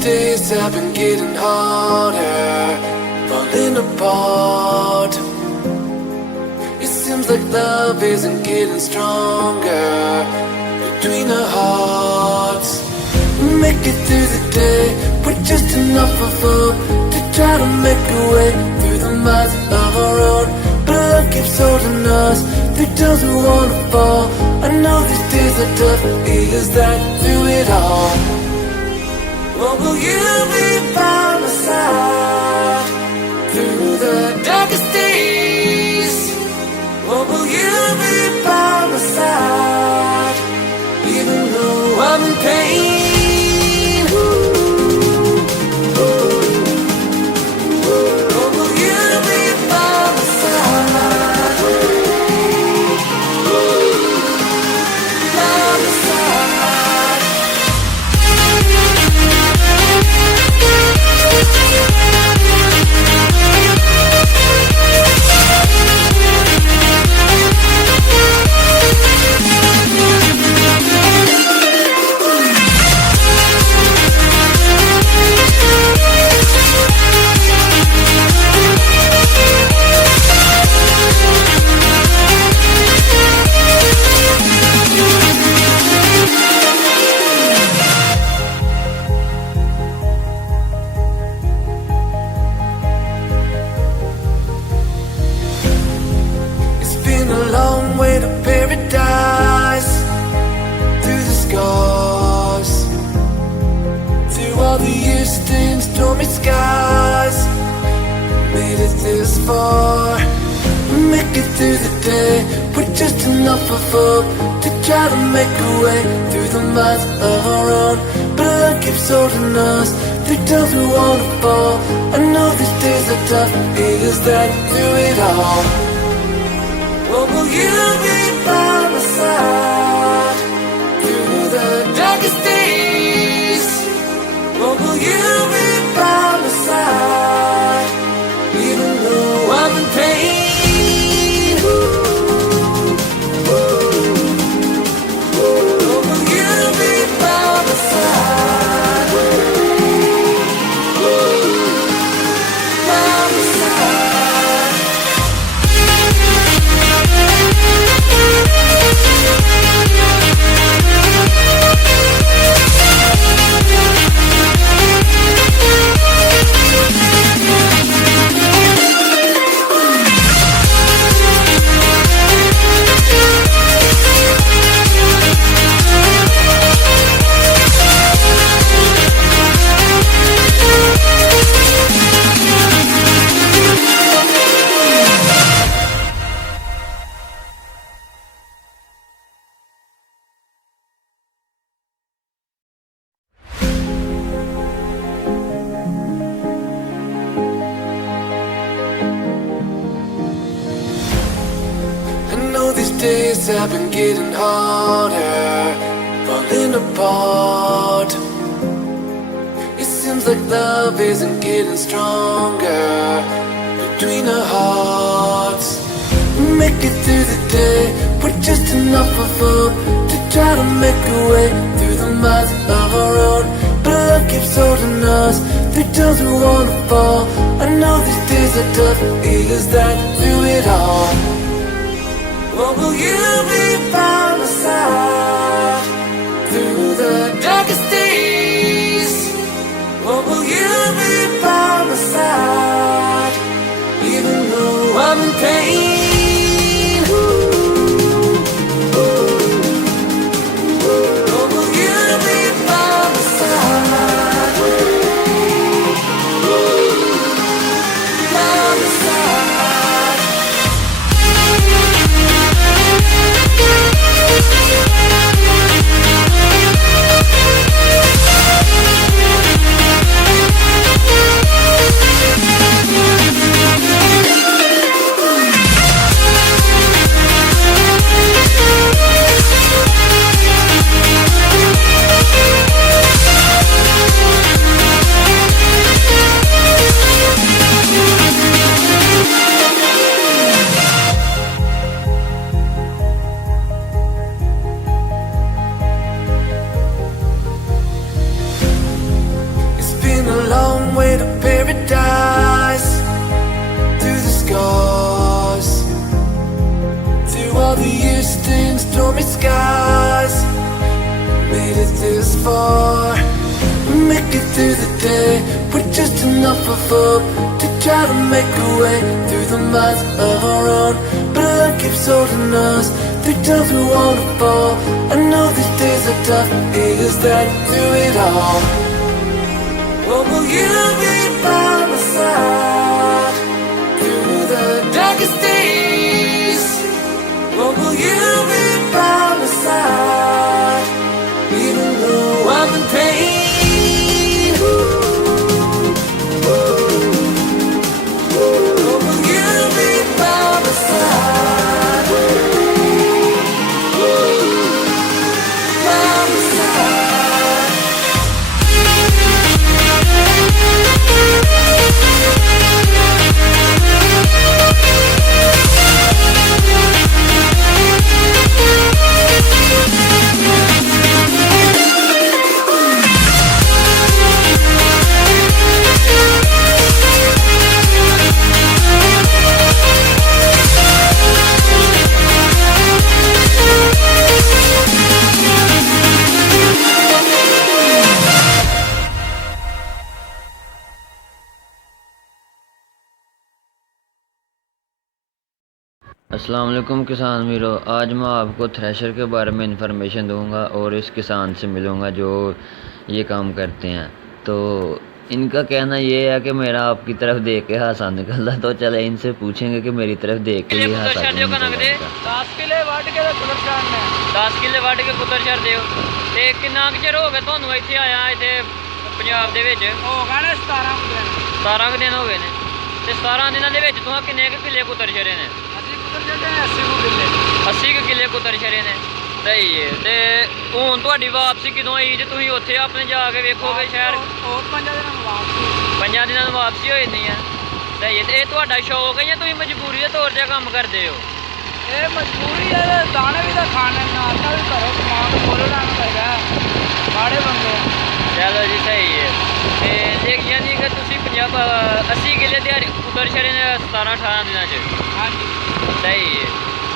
days have been getting harder, falling apart. It seems like love isn't getting stronger between our hearts. We make it through the day with just enough of hope to try to make a way through the miles of our road. But love keeps holding us through times we wanna fall. I know these days are tough, is that through it all? What will you be by my side through the darkest days? What will you be by my side even though I'm in pain? What will you be by my side? By my side. Is that through it all? What will you be by my side through the darkest days? What will you be by my side even though I'm in pain? What will you be by my side? By my side. Days have been getting harder, falling apart. It seems like love isn't getting stronger between our hearts. We make it through the day with just enough of hope to try to make a way through the miles of our road. But love keeps holding us through times we wanna fall. I know these days are tough, is that through it all? What will you be by my side through the darkest days? What will you be by my side even though I'm in pain? What will you be by my side? By my side. far. Make it through the day with just enough of hope to try to make a way through the miles of our own. But life keeps holding us through times we wanna fall. I know these days are tough, is that through it all? What will you be by my side through the darkest days? What will you be by my side even though I'm in pain? अस्सलाम वालेकुम किसान वीरों, आज मैं आपको थ्रेशर के बारे में इंफॉर्मेशन दूंगा और इस किसान से मिलूंगा जो ये काम करते हैं। तो इनका कहना ये है कि मेरा आपकी तरफ देख के हासा निकलता, तो चले इनसे पूछेंगे कि मेरी तरफ देख के ये हासा क्यों निकलता। 10 किले ਵੱਢ ਕੇ ਕੁਤਰਸ਼ਰ ਨੇ 10 ਕਿੱਲੇ ਵੱਢ ਕੇ ਕੁਤਰਸ਼ਰ ਦਿਓ। ਤੇ ਕਿੰਨਾ ਕੁ ਚਿਰ ਹੋ ਗਿਆ ਤੁਹਾਨੂੰ ਇੱਥੇ ਆਇਆ ਇੱਥੇ ਪੰਜਾਬ ਦੇ ਵਿੱਚ? ਹੋ ਗਏ ਨੇ 17 ਦਿਨ। 17 ਦਿਨ ਹੋ ਗਏ ਨੇ। ਤੇ 17 ਦਿਨਾਂ ਦੇ ਵਿੱਚ ਤੁਸੀਂ ਕਿੰਨੇ ਕੁ ਕਿੱਲੇ ਕੁਤਰਸ਼ਰੇ ਨੇ? ਅਸੀਂ ਕੁਤਰਸ਼ਰ ਨੇ 80 ਕਿੱਲੇ। 80 ਕੁ ਕਿੱਲੇ ਕੁਤਰਸ਼ਰੇ ਨੇ। ਸਹੀ ਹੈ। ਤੇ ਹੁਣ ਤੁਹਾਡੀ ਵਾਪਸੀ ਕਦੋਂ ਆਈ ਜੇ ਤੁਸੀਂ ਉੱਥੇ ਆਪਣੇ ਜਾ ਕੇ ਵੇਖੋਗੇ ਸ਼ਹਿਰ? ਹੋਰ 5 ਦਿਨਾਂ ਨੂੰ ਵਾਪਸੀ। 5 ਦਿਨਾਂ ਨੂੰ ਵਾਪਸੀ ਹੋ ਜਾਂਦੀ ਹੈ। ਸਹੀ ਹੈ। ਤੇ ਇਹ ਤੁਹਾਡਾ ਸ਼ੌਕ ਹੈ ਜਾਂ ਤੁਸੀਂ ਮਜਬੂਰੀ ਦੇ ਤੌਰ 'ਤੇ ਕੰਮ ਕਰਦੇ ਹੋ? ਇਹ ਮਜਬੂਰੀ ਹੈ, ਦਾਣੇ ਵੀ ਤਾਂ ਖਾਣੇ ਨਾਲ ਵੀ ਘਰੋਂ ਸਮਾਨ ਖੋਲ੍ਹਣਾ ਪੈਗਾ, ਮਾੜੇ ਬੰਦੇ ਆ। ਚਲੋ ਜੀ ਸਹੀ ਹੈ। ਤੇ ਦੇਖ ਯਾਨੀ ਕਿ ਤੁਸੀਂ 80 ਕਿੱਲੇ ਦਿਹਾੜੀ ਕੁਤਰਸ਼ਰੇ ਨੇ 17-18 ਦਿਨਾਂ 'ਚ। ਹਾਂਜੀ ਸਹੀ ਹੈ।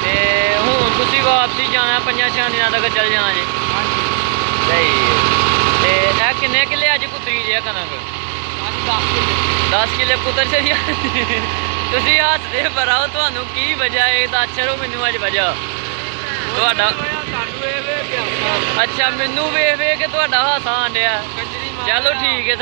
ਤੇ ਹੁਣ ਤੁਸੀਂ ਵਾਪਸੀ ਜਾਣਾ 5-6 ਦਿਨਾਂ ਤੱਕ ਚੱਲ ਜਾਣਾ ਜੀ। ਹਾਂਜੀ ਸਹੀ ਹੈ। ਤੇ ਇਹ ਕਿੰਨੇ ਕਿੱਲੇ ਅੱਜ ਕੁਤਰੀ ਜੇ ਕਣਕ? 10 ਕਿੱਲੇ। 10 ਕਿੱਲੇ ਕੁਤਰਸ਼ਰੀ। ਤੁਸੀਂ ਹੱਸਦੇ ਭਰਾਓ, ਤੁਹਾਨੂੰ ਕੀ ਵਜ੍ਹਾ ਹੈ ਦੱਸ ਛੜੋ ਮੈਨੂੰ ਅੱਜ ਵਜ੍ਹਾ ਤੁਹਾਡਾ। ਸਾਨੂੰ ਇਹ ਵੇ ਅੱਛਾ, ਮੈਨੂੰ ਵੇਖ ਵੇਖ ਕੇ ਤੁਹਾਡਾ ਹਾਸਾ ਆਉਣ ਡਿਆ। ਚਲੋ ਠੀਕ ਹੈ।